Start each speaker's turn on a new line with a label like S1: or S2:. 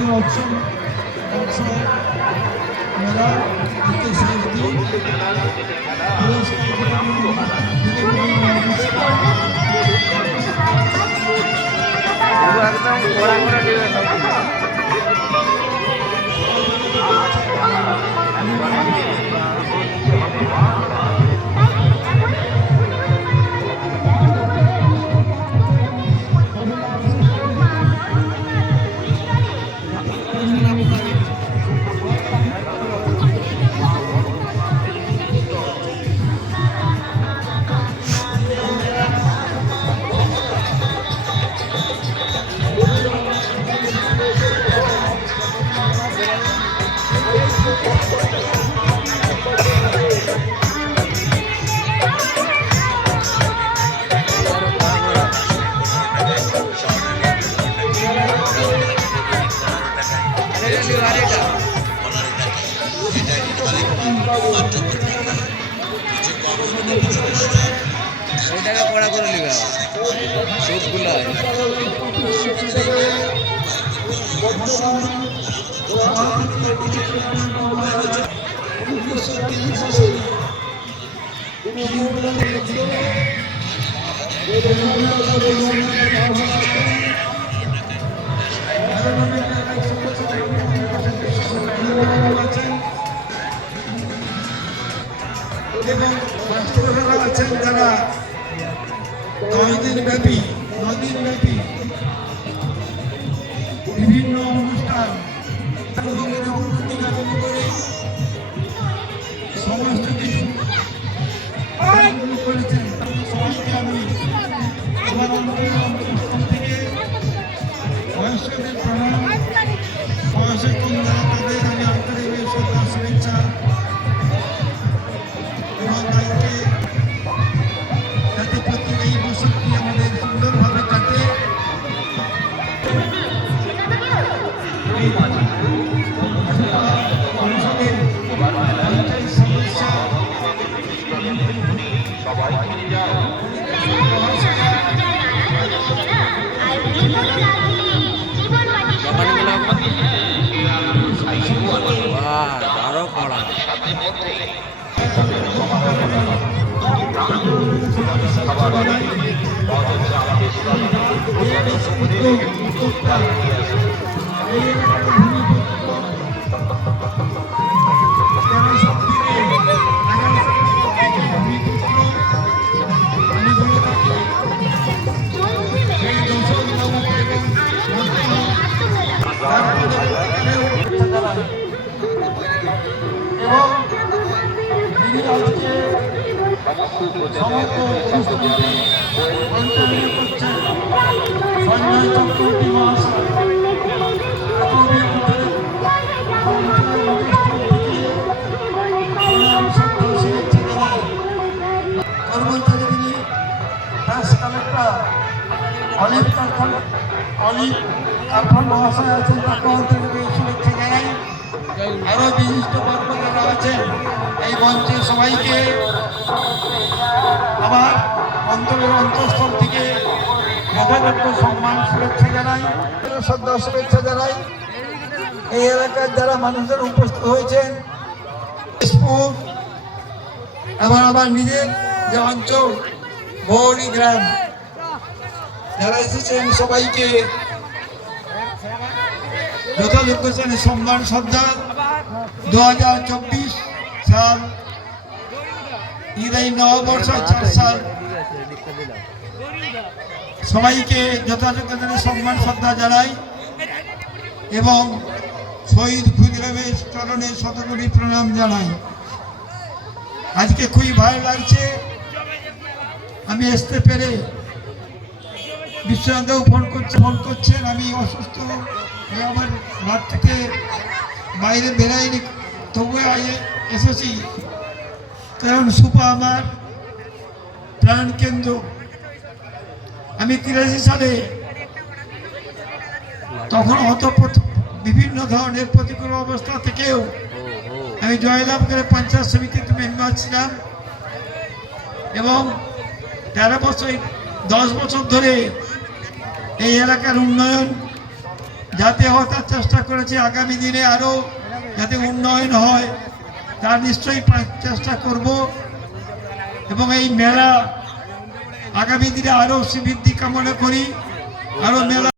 S1: আজকে অপশন অংশ মেলা শেষ দিন পুরস্কার
S2: ওইটাকে কড়া করে নিবে সুদগুলো
S1: এবং মাস্টাররা আছেন যারা নয় দিন ব্যাপী নয় দিন ব্যাপী বিভিন্ন অনুষ্ঠান এবং কারখান অলিভ কারখান মহাশয় আছেন তাকে অন্তর্গত শুভেচ্ছা জানাই আরও বিশিষ্ট কর্মকর্তারা আছেন, এই মঞ্চে সবাইকে আমার অন্তরের অন্তঃস্থল থেকে যথাযথ সম্মান, শুভেচ্ছা জানাই। শ্রদ্ধা, শুভেচ্ছা জানাই। এই এলাকার যারা মানুষের উপস্থিত হয়েছেন দিসপুর আমার নিজের যে অঞ্চল বৌরি গ্রাম, যারা এসেছেন সবাইকে যথাযোগ্য শ্রেণি সম্মান শ্রদ্ধা দু হাজার চব্বিশ সাল, ঈদ নববর্ষ, চার সাল। সবাইকে যথাযোগ্য শ্রেণি সম্মান শ্রদ্ধা জানাই এবং শহীদ ক্ষুদিরামের চরণে শতকোটি প্রণাম জানাই। আজকে খুবই ভালো লাগছে। আমি আসতে পেরে বিশ্বনাথও ফোন করছে, ফোন করছেন, আমি অসুস্থ। আমার রাত থেকে বাইরে বেরাইনি তবুও এসেছি। কারণ সুপা আমার প্রাণ কেন্দ্র। আমি তিরাশি সালে তখন অত বিভিন্ন ধরনের প্রতিকূল অবস্থা থেকেও আমি জয়লাভ করে পঞ্চায়েত সমিতিতে মেম্বার ছিলাম। এবং তেরো বছর, দশ বছর ধরে এই এলাকার উন্নয়ন যাতে হতার চেষ্টা করেছে, আগামী দিনে আরও যাতে উন্নয়ন হয় তা নিশ্চয়ই চেষ্টা করব। এবং এই মেলা আগামী দিনে আরও শ্রীবৃদ্ধি কামনা করি আরও মেলা